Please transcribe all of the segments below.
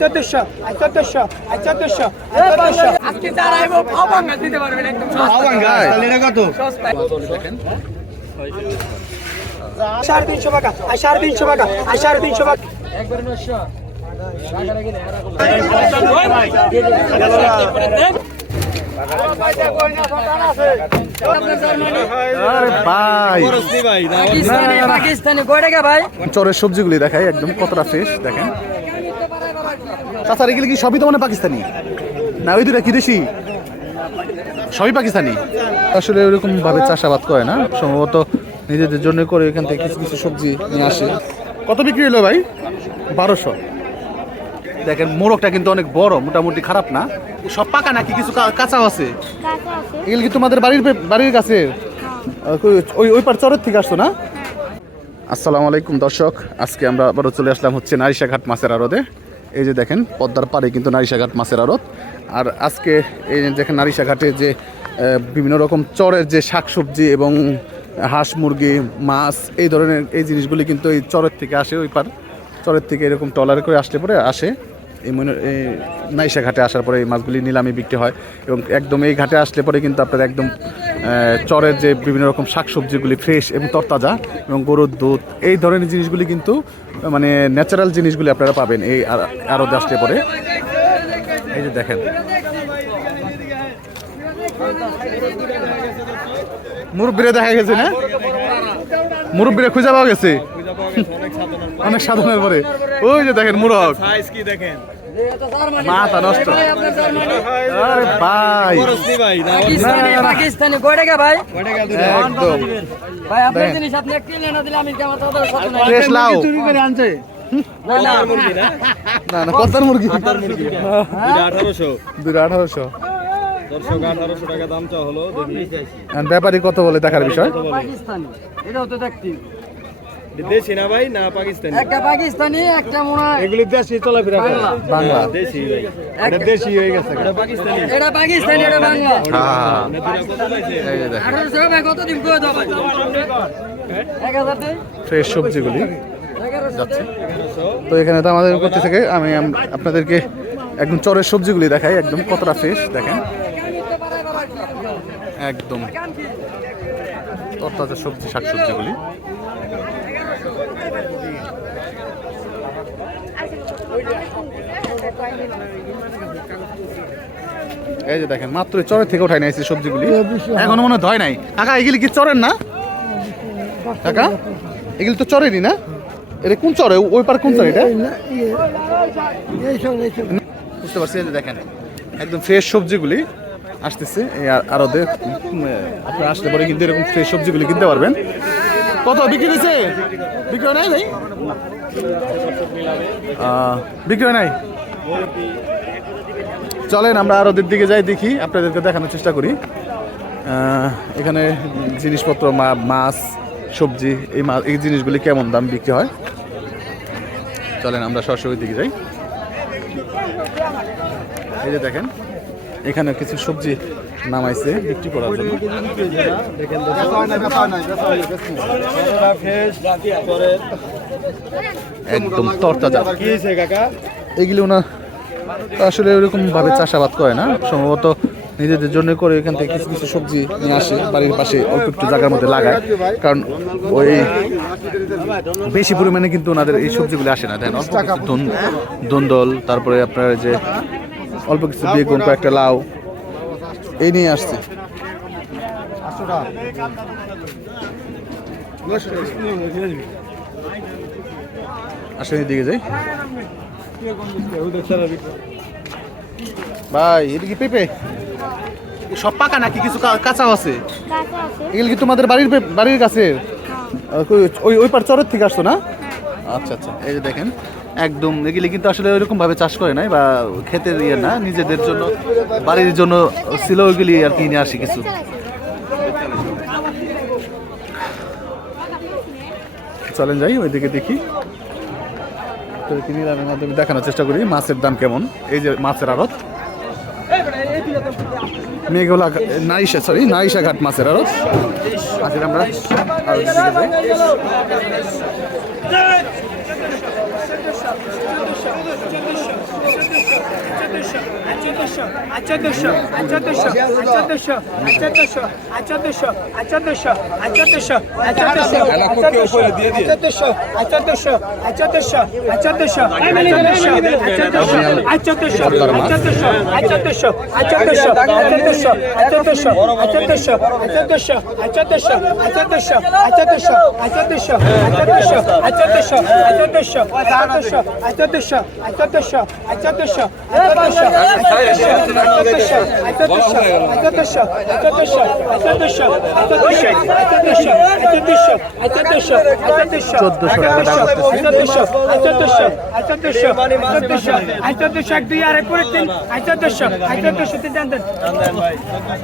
চোদ্দশো চোদ্দশো চোদ্দশো চোদ্দশো। আজকে যারা আইবো অবাঙ্গা দিতে পারবেন একদম সাড়ে তিনশো টাকা আর সাড়ে তিনশো টাকা আর সাড়ে তিনশো টাকা। একবার নশো চরের সবজিগুলি দেখাই একদম কতটা ফ্রেশ দেখেন। তাছাড়া এগুলি কি সবই তো মানে পাকিস্তানি? না ওই দুটা কি দেশি? সবই পাকিস্তানি? আসলে ওইরকম ভাবে চাষাবাদ করে না। সম্ভবত নিজেদের জন্য করে এখান থেকে কিছু কিছু সবজি নিয়ে আসে। কত বিক্রি হলো ভাই? বারোশো। দেখেন মোরগটা কিন্তু অনেক বড় মোটামুটি খারাপ না? সব পাকা নাকি কিছু কা- কাঁচাও আছে? কাঁচা আছে। এগুলো কি তোমাদের বাড়ির বাড়ির কাছে ওই ওই পার চরের থেকে আসতো না? আসসালামু আলাইকুম দর্শক আজকে আমরা আবারও চলে আসলাম হচ্ছে নারিশাঘাট মাছের আড়তে। এই যে দেখেন, পদ্মার পাড়ে কিন্তু নারিশাঘাট মাছের আড়ত। আর আজকে এই দেখেন নারিশাঘাটে যে বিভিন্ন রকম চরের যে শাকসবজি এবং হাঁস মুরগি, মাছ, এই ধরনের এই জিনিসগুলি কিন্তু এই চরের থেকে আসে ওই পার চরের থেকে এরকম ট্রলারে করে আসলে পরে আসে। এই মনে নাইশা ঘাটে আসার পরে এই মাছগুলি নিলামে বিক্রি হয় এবং একদম এই ঘাটে আসলে পরে কিন্তু আপনার একদম চরের যে বিভিন্ন রকম শাকসবজিগুলি ফ্রেশ এবং তরতাজা এবং গরুর দুধ এই ধরনের জিনিসগুলি কিন্তু মানে ন্যাচারাল জিনিসগুলি আপনারা পাবেন এই আরও আসলে পরে। এই যে দেখেন। মুরব্বীরা দেখা গেছে না? মুরব্বীরা খুঁজে পাওয়া গেছে? অনেক সাধনের পরে। ওই যে দেখেন মুরগ। মাথা নষ্ট। আরে ভাই পাকিস্তানি পাকিস্তানি কয় টাকা ভাই। একদম। ভাই আপনার জিনিস আপনি না দিলে আমি কেমন নাই? ফ্রেশ লাউ। না না। না? না মুরগি? আঠারোশো দুটো ব্যাপারী কত বলে দেখার বিষয়? এটাও তো দেখতি। দেশি না ভাই না পাকিস্তানি? একটা পাকিস্তানি একটা মনে হয়। এগুলি দেশি চলাফেরা করে। বাংলা। বাংলা। দেশি ভাই। এটা দেশি হয়ে গেছে। এটা পাকিস্তানি। এটা পাকিস্তানি এটা বাংলা। হ্যাঁ। নেতুরা কত পাইছে এই যে দেখেন। আঠারোশো ভাই কত দিন করে দাও ভাই? এক হাজার ফ্রেশ সবজিগুলি যাচ্ছে। তো এখানে তো আমাদের করতে থেকে আমি আপনাদেরকে একদম চরের সবজিগুলি দেখাই একদম কতটা ফ্রেশ দেখেন। একদম তরতাজা সবজি শাকসবজিগুলি। এই যে দেখেন মাত্র চরের থেকে উঠাই নিয়েছি সবজিগুলি। এখনও মনে হয় ধয় নাই। কাকা এগুলি কি চরের না? কাকা এগুলি তো চরেরই না? এটা কোন চরে? ওই পার কোন চর এটা? বুঝতে পারছি এই যে দেখেন একদম ফ্রেশ সবজিগুলি আসতেছে। এই আর- আরও আপনারা আসলে পরে কিন্তু এরকম ফ্রেশ সবজিগুলি কিনতে পারবেন। কত বিক্রি হয়েছে? বিক্রি হয় নাই ভাই? বিক্রি হয় নাই? চলেন আমরা আরও দিকে যাই দেখি আপনাদেরকে দেখানোর চেষ্টা করি। এখানে জিনিসপত্র মাছ সবজি এই মা এই জিনিসগুলি কেমন দাম বিক্রি হয়? চলেন আমরা সরাসরি দিকে যাই। এই যে দেখেন এখানে কিছু সবজি নামাইছে বিক্রি করার জন্য। একদম তরতাজা। কি হয়েছে কাকা? এগুলো না আসলে ওইরকম ভাবে চাষাবাদ করে না। সম্ভবত নিজেদের জন্য করে এখান থেকে কিছু কিছু সবজি নিয়ে আসে, বাড়ির পাশে অল্প একটু জায়গার মধ্যে লাগায়। কারণ ওই বেশি পরিমাণে কিন্তু ওনাদের এই সবজিগুলো আসে না। অল্প কিছু তারপরে আপনার যে অল্প কিছু বেগুন, কয়েকটা লাউ, এই নিয়ে আসছে। আসেন এদিকে যাই। ভাই এটা কি পেঁপে? সব পাকা নাকি কিছু কাঁচা আছে। এগুলো কি তোমাদের বাড়ির বাড়ির কাছে ওই ওই পার চরের থেকে আসতো না? আচ্ছা আচ্ছা এই যে দেখেন একদম এগুলি কিন্তু আসলে ওইরকম ভাবে চাষ করে নাই বা ক্ষেতের ইয়ে না নিজেদের জন্য বাড়ির জন্য ছিল ওইগুলি আর কি নিয়ে আসি কিছু। চলেন যাই ওইদিকে দেখি। তোদেরকে নিলামের মাধ্যমে দেখানোর চেষ্টা করি, মাছের দাম কেমন? এই যে মাছের আড়ত। মেঘলা নাইশা সরি নাইশা ঘাট মাছের আড়ত। আজকে আমরা আর আচ্ছা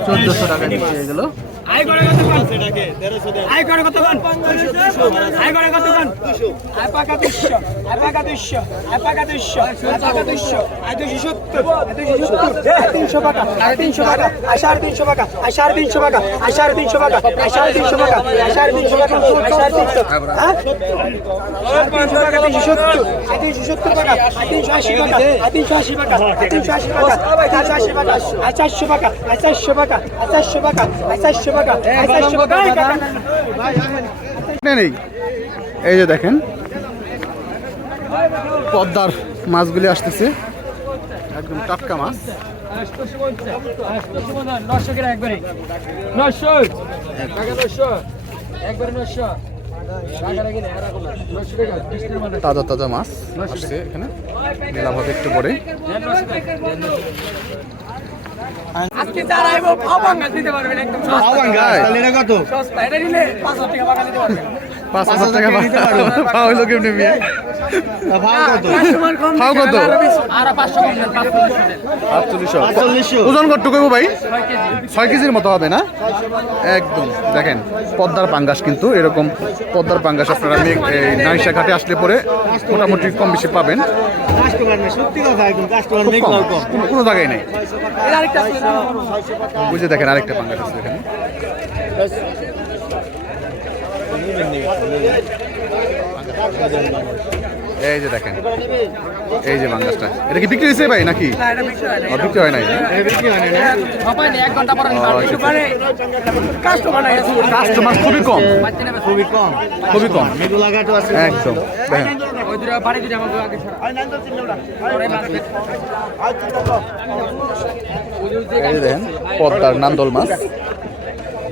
চোদ্দশো টাকা নিচে গেল। আয় করে কত কন সেটাকে 1300 দেন আয় করে কত কন 200 আয় করে কত কন 200 আয় পাকা 200 আয় পাকা 200 আয় পাকা 200 আয় পাকা 200 আয় 270 আয় 270 আয় 300 টাকা আয় 300 টাকা আয় 350 টাকা আয় 350 টাকা আয় 350 টাকা আয় 350 টাকা আয় 350 টাকা আয় 350 টাকা হ্যাঁ 500 টাকা 370 আয় 370 টাকা আয় 380 টাকা আয় 380 টাকা আয় 380 টাকা আয় 380 টাকা আয় 400 টাকা আয় 400 টাকা আয় 400 টাকা আয় 400 টাকা আয় 400 টাকা এই যে দেখেন পদ্মার মাছগুলি আসতেছে। একদম টাটকা মাছ। তাজা তাজা মাছ আসছে এখানে। মেলা ভাবে একটু পরে আজকে যার আইব পাওয়া দিতে পারবেন একদম সস্তা এটা কত সস্তা এটা নিলে 500 টাকা বাঙালি দিতে পারবেন। পাঁচ হাজার টাকা পাও। হলো কেমনি মেয়ে? কত? ওজন কত করব ভাই? ছয় কেজির মতো হবে না? একদম। দেখেন পদ্মার পাঙ্গাস কিন্তু এরকম পদ্মার পাঙ্গাস আপনারা নাইসা ঘাটে আসলে পরে মোটামুটি কম বেশি পাবেন। কোনো জায়গায় নেই। বুঝে দেখেন আরেকটা পাঙ্গাস আছে এখানে এই যে দেখেন এই যে বাংলাদেশটা। এটা কি বিক্রি হয়েছে ভাই নাকি? বিক্রি হয় নাই। কাস্টমার আচ্ছা, খুবই কম। খুবই কম। খুবই কম। একদম। হ্যাঁ। দেখেন পদ্মার নান্দল মাছ।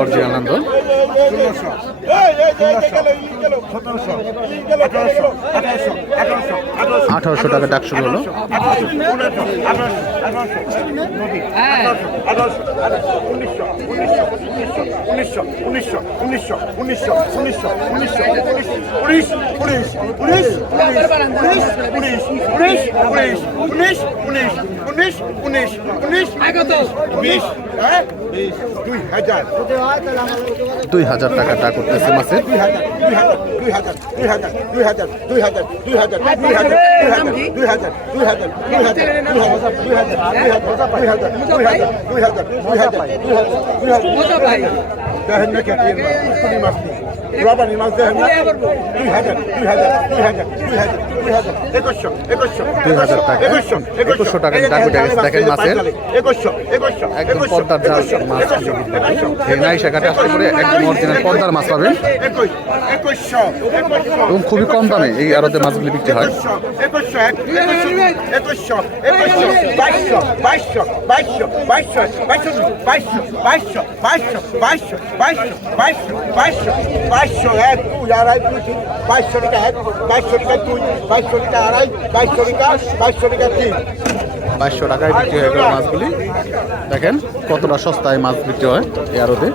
অরিজিনাল নান্দল এই এই এই গেল ই গেল 1700 ই গেল 1800 1800 1800 আঠারোশো টাকা ডাক শুরু হলো দুই হাজার টাকা তা করতেছে মাছের দেখেন না রবানি মাছ দেখেন না দুই হাজার দুই হাজার দুই হাজার দুই হাজার দুই হাজার একুশশো একুশশো দুই হাজার টাকা। একুশশো একুশশো টাকা দেখেন মাছের। একুশশো একুশশো একদম পদ্মার জাল মাছ এই নাইশা ঘাটে আসলে পরে একদম অরিজিনাল পদ্মার মাছ পাবেন একুশ একুশশো একুশশো এবং খুবই কম দামে এই আরতে মাছগুলি বিক্রি হয় একুশশো একুশশো একুশশো বাইশশো বাইশশো বাইশশো বাইশশো বাইশশো বাইশশো বাইশশো বাইশশো বাইশশো বাইশশো বাইশশো বাইশশো বাইশশো এক দুই আড়াই দুই তিন বাইশশো টাকা এক বাইশশো টাকা দুই বাইশশো টাকা আড়াই বাইশশো টাকা বাইশশো টাকা তিন। বাইশশো টাকায় বিক্রি হয়ে গেল মাছগুলি। দেখেন কতটা সস্তায় মাছ বিক্রি হয় এই আরতে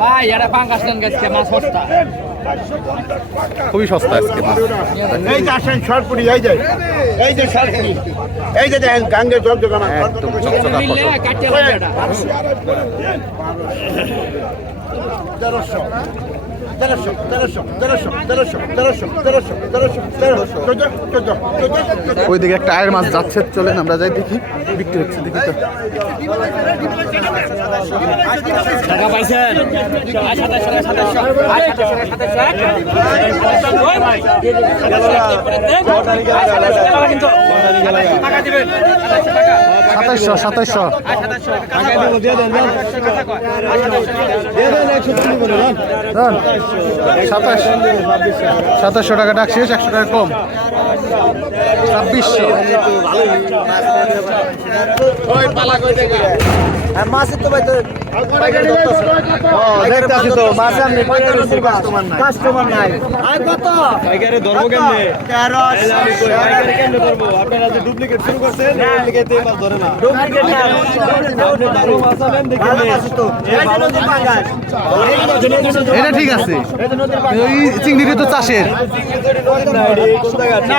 ভাই এটা পাঙ্গাস গেছে মাছ সস্তা। খুবই সস্তা আজকে এই যে আসেন সরপুরি এই যে এই যে সরপুরি। এই যে দেখেন গাঙ্গে জল জোগানা একদম চকচকা ফসল। তেরোশো তেরোশো তেরোশো তেরোশো তেরোশো তেরোশো তেরোশো তেরোশো। চোদ্দ চোদ্দ ওইদিকে একটা আয়ের মাছ যাচ্ছে চলেন আমরা যাই দেখি। বিক্রি হচ্ছে দেখি তো। টাকা পাইছেন? সাতাইশশো সাতাইশশো। সাতাশ। সাতাশশো টাকা ডাক শেষ একশো টাকা কম। ছাব্বিশশো। মাছের তো ভাই তো দেখতেছি তো মাছ আমি কাস্টমার নাই। আর কত? পাইকারে ধরবো কেমনে? পাইকারে কেমনে ধরবো? আপনারা যে ডুপ্লিকেট শুরু করছেন ডুপ্লিকেট মাছ ধরে না। ডুপ্লিকেট না। আপনি ভালো মাছ আনেন দেখে। এটা ঠিক আছে। চিংড়িটা তো চাষের। না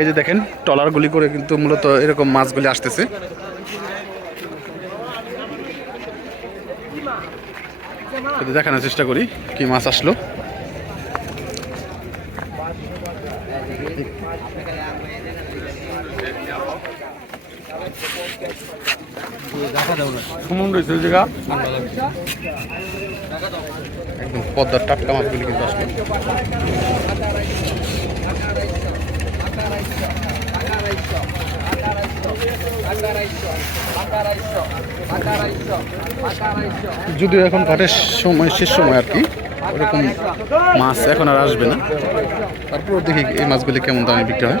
এই যে দেখেন টলারগুলি করে কিন্তু মূলত এরকম মাছগুলি আসতেছে। দেখানোর চেষ্টা করি কি মাছ আসলো। একদম পদ্মার টাটকা মাছগুলি কিন্তু আসলো। যদিও এখন ঘাটের সময়, শেষ সময় আর কি, ওরকম মাছ এখন আর আসবে না। তারপর দেখি এই মাছগুলি কেমন দামে বিক্রি হয়।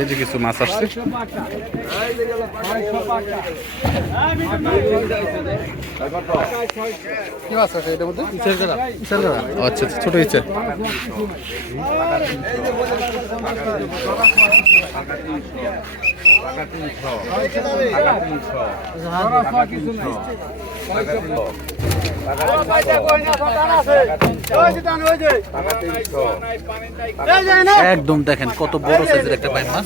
এই যে কিছু মাছ আসছে। কি মাছ আছে এটার মধ্যে? ও, আচ্ছা আচ্ছা ছোট ইচ্ছে একদম দেখেন কত বড় সাইজের একটা পাইপ মাছ।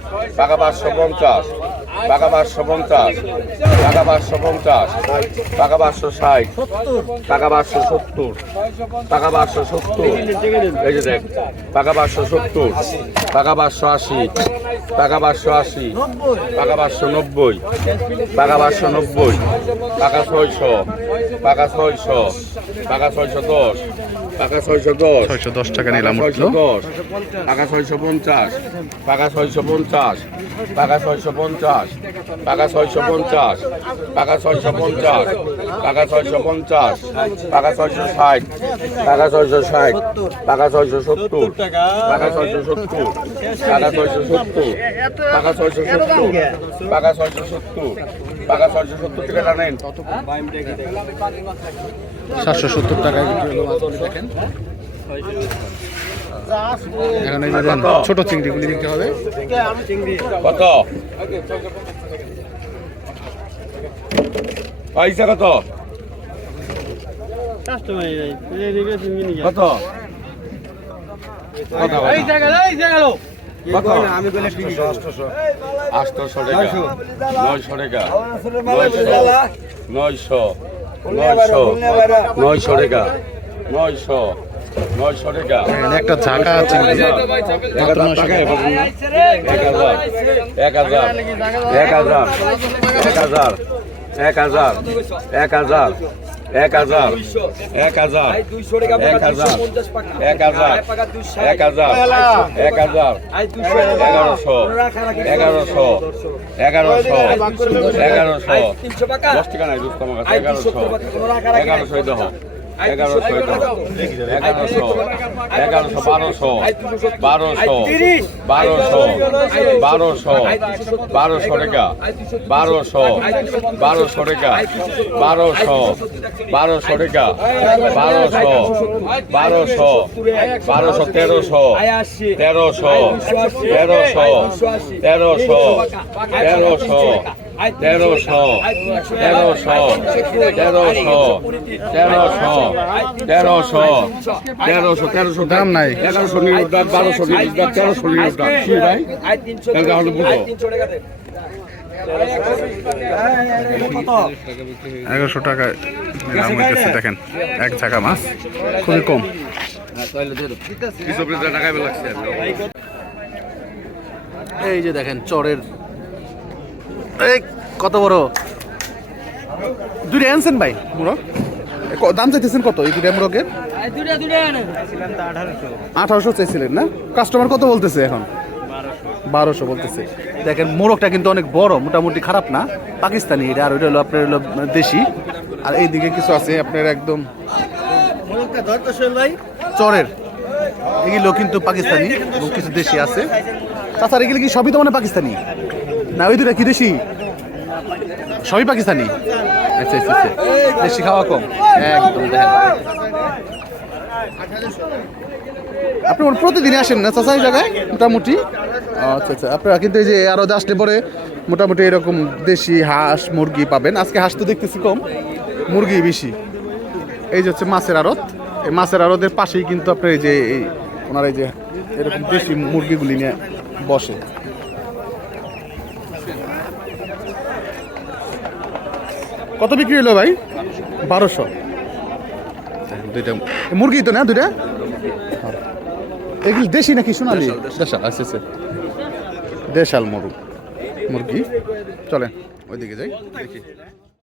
পাকা পাঁচশো পঞ্চাশ পাকা পাঁচশো পঞ্চাশ পাকা পাঁচশো পঞ্চাশ পাকা পাঁচশো ষাট পাকা পাঁচশো সত্তর পাকা পাঁচশো সত্তর, এই যে দেখ পাকা পাঁচশো সত্তর পাকা পাঁচশো আশি পাকা পাঁচশো আশি পাকা পাঁচশো নব্বই পাকা পাঁচশো নব্বই পাকা ছয়শো পাকা ছয়শো পাকা ছয়শো দশ পাকা ছয়শো দশ ছয়শো দশ টাকা নিলাম ছয়শো দশ পাকা ছয়শো পঞ্চাশ পাকা ছয়শো পঞ্চাশ পাকা ছয়শো পঞ্চাশ পাকা ছয়শো পঞ্চাশ পাকা ছয়শো পঞ্চাশ পাকা ছয়শো পঞ্চাশ পাকা ছয়শো ষাট পাকা ছয়শো ষাট পাকা ছয়শো সত্তর পাকা ছয়শো সত্তর পাকা ছয়শো সত্তর পাকা ছয়শো সত্তর পাকা ছয়শো সত্তর পাকা ছয়শো সত্তর টাকা নেন সাতশো সত্তর টাকায় দেখেন এখন এই দেখেন ছোট চিংড়িগুলি দেখতে হবে। কত? পয়সা কত? কত? আমি বলে আটশো টাকা। নয়শো টাকা। নয়শো নয়শো টাকা নয়শো নয়শো টাকা। একটা ঝাঁকা চিংড়ি এক হাজার এক হাজার এক হাজার এক হাজার এক হাজার এক হাজার এক হাজার। এক হাজার। এক হাজার। এক হাজার। এক হাজার। এক হাজার। এগারোশো। এগারোশো। এগারোশো। এগারোশো। দশ টাকা নাই দুশো আমার কাছে এগারোশো। এগারোশো দেহ। এগারোশো এগারোশো এগারোশো বারোশো বারোশো বারোশো বারোশো বারোশো টাকা, বারোশো বারোশো টাকা, বারোশো বারোশো টাকা, বারোশো বারোশো বারোশো তেরোশো তেরোশো তেরোশো তেরোশো তেরোশো তেরোশো তেরোশো তেরোশো তেরোশো তেরোশো তেরোশো তেরোশো দাম নাই। এগারোশো নিউজ ডাক বারোশো নিউজ ডাক তেরোশো নিউজ ডাক কি ভাই? তাহলে বুঝো। এগারোশো টাকা দাম হইতেছে দেখেন এক ঝাঁকা মাছ খুবই কম। এই যে দেখেন চরের এই কত বড়? দুইটা আনছেন ভাই? মুরগ? দাম চাইতেছেন কত এই মুরগের? দুটা দুটা আনে আঠারোশো চাইছিলেন না? কাস্টমার কত বলতেছে এখন? বারোশো বলতেছে। দেখেন মোরগটা কিন্তু অনেক বড় মোটামুটি খারাপ না। পাকিস্তানি এটা আর ওইটা হলো আপনার হলো দেশি। আর এইদিকে কিছু আছে আপনার একদম চরের। এগুলো কিন্তু পাকিস্তানি এবং কিছু দেশি আছে। তাছাড়া এগুলো কি সবই তো মানে পাকিস্তানি? না, ওই দুটা কি দেশি? সবই পাকিস্তানি। আচ্ছা আচ্ছা আচ্ছা। দেশি খাওয়া কম। একদম আপনি প্রতিদিনই আসেন না, চাচা, এই জায়গায়? মোটামুটি? আচ্ছা আচ্ছা। আপনারা কিন্তু এই যে আরও আসলে পরে মোটামুটি এরকম দেশি হাঁস, মুরগি পাবেন। আজকে হাঁস তো দেখতেছি কম, মুরগি বেশি। এই যে হচ্ছে মাছের আড়ত। এই মাছের আড়তের পাশেই কিন্তু আপনার এই যে, এই ওনার এই যে এরকম দেশি মুরগিগুলি নিয়ে বসে। কত বিক্রি হলো ভাই? বারোশো। দুইটা। মুরগি তো না দুইটা? এগুলো দেশি নাকি সোনালি? দেশাল আচ্ছা আচ্ছা দেশাল মুরগ। মুরগি? চলে ওইদিকে যাই দেখি।